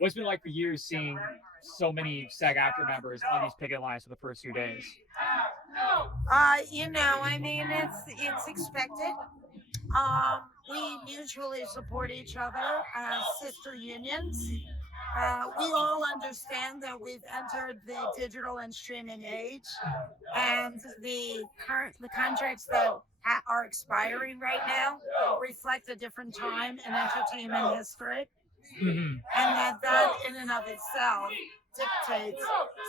What's it been like for you seeing so many SAG-AFTRA members on these picket lines for the first few days? I mean, it's expected. We mutually support each other as sister unions. We all understand that we've entered the digital and streaming age, and the contracts that are expiring right now reflect a different time in entertainment history, Hmm. and that in and of itself dictates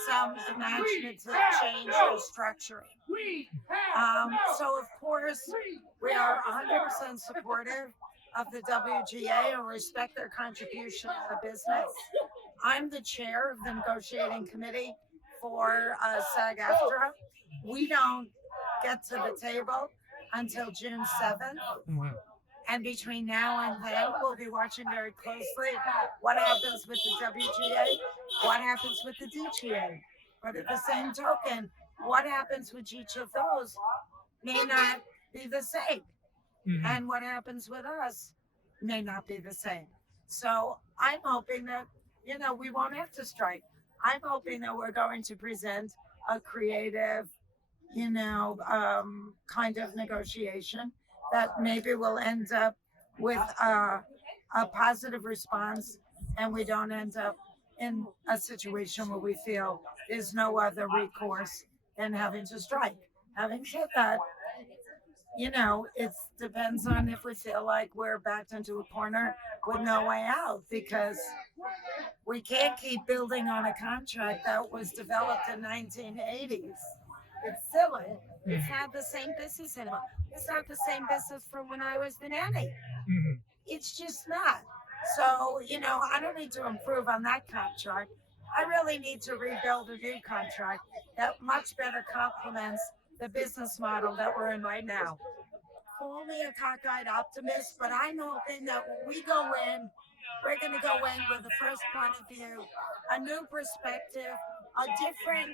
some imaginative change or structuring. So of course, we are 100% supportive of the WGA and respect their contribution in the business. I'm the chair of the negotiating committee for SAG-AFTRA. We don't get to the table until June 7th. Hmm. And between now and then, we'll be watching very closely what happens with the WGA, what happens with the DGA. But at the same token, what happens with each of those may not be the same. Hmm. And what happens with us may not be the same. So I'm hoping that, we won't have to strike. I'm hoping that we're going to present a creative, kind of negotiation that maybe will end up with a positive response and we don't end up in a situation where we feel there's no other recourse than having to strike. Having said that, it depends on if we feel like we're backed into a corner with no way out because we can't keep building on a contract that was developed in 1980s. It's silly. It's not the same business anymore. It's not the same business from when I was the nanny. Hmm. It's just not. So, I don't need to improve on that contract. I really need to rebuild a new contract that much better complements the business model that we're in right now. Only a cockeyed optimist, but I'm hoping that when we go in, we're going to go in with a fresh point of view, a new perspective, a different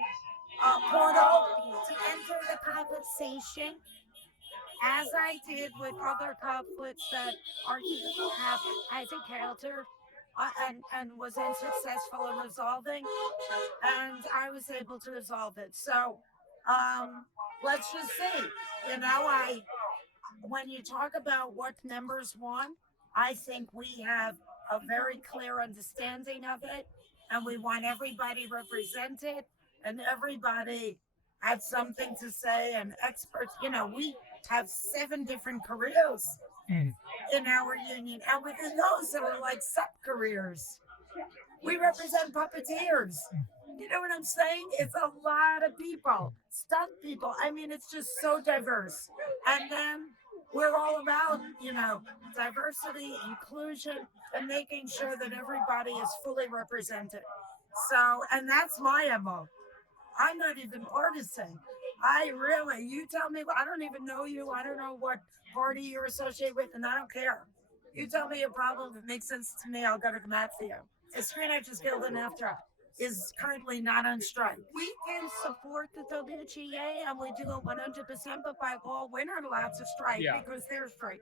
portal to enter the conversation, as I did with other conflicts that our people have as encountered and was unsuccessful in resolving, and I was able to resolve it. So um, let's just see. I when you talk about what members want, I think we have a very clear understanding of it, and we want everybody represented, and everybody had something to say, and experts. We have 7 different careers Hmm. in our union, and within those, there are like sub careers. We represent puppeteers. You know what I'm saying? It's a lot of people, stunt people. I mean, it's just so diverse. And then we're all about, diversity, inclusion, and making sure that everybody is fully represented. So, and that's my MO. I'm not even partisan. You tell me, I don't even know you. I don't know what party you're associated with, and I don't care. You tell me a problem that makes sense to me, I'll go to bat for you. The Screen Actors Guild and AFTRA is currently not on strike. We can support the WGA and we do it 100%, but by law, we're not allowed to strike Yeah. because they're striking.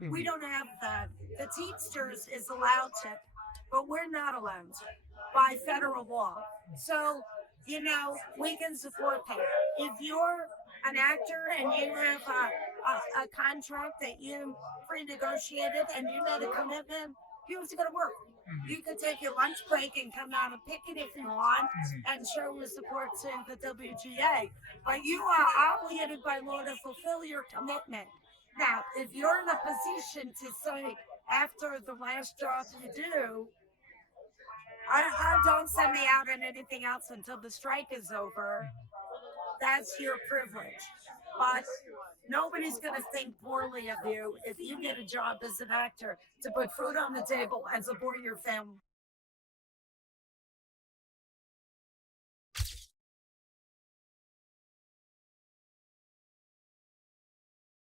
We Hmm. don't have that. The Teamsters is allowed to, but we're not allowed to by federal law. So, we can support that. If you're an actor and you have a contract that you pre-negotiated and you made a commitment, you have to go to work. Hmm. You can take your lunch break and come down and picket if you want Hmm. and show your support to the WGA. But you are obligated by law to fulfill your commitment. Now, if you're in a position to say after the last job you do, I don't send me out on anything else until the strike is over, that's your privilege. But nobody's going to think poorly of you if you get a job as an actor to put food on the table and support your family.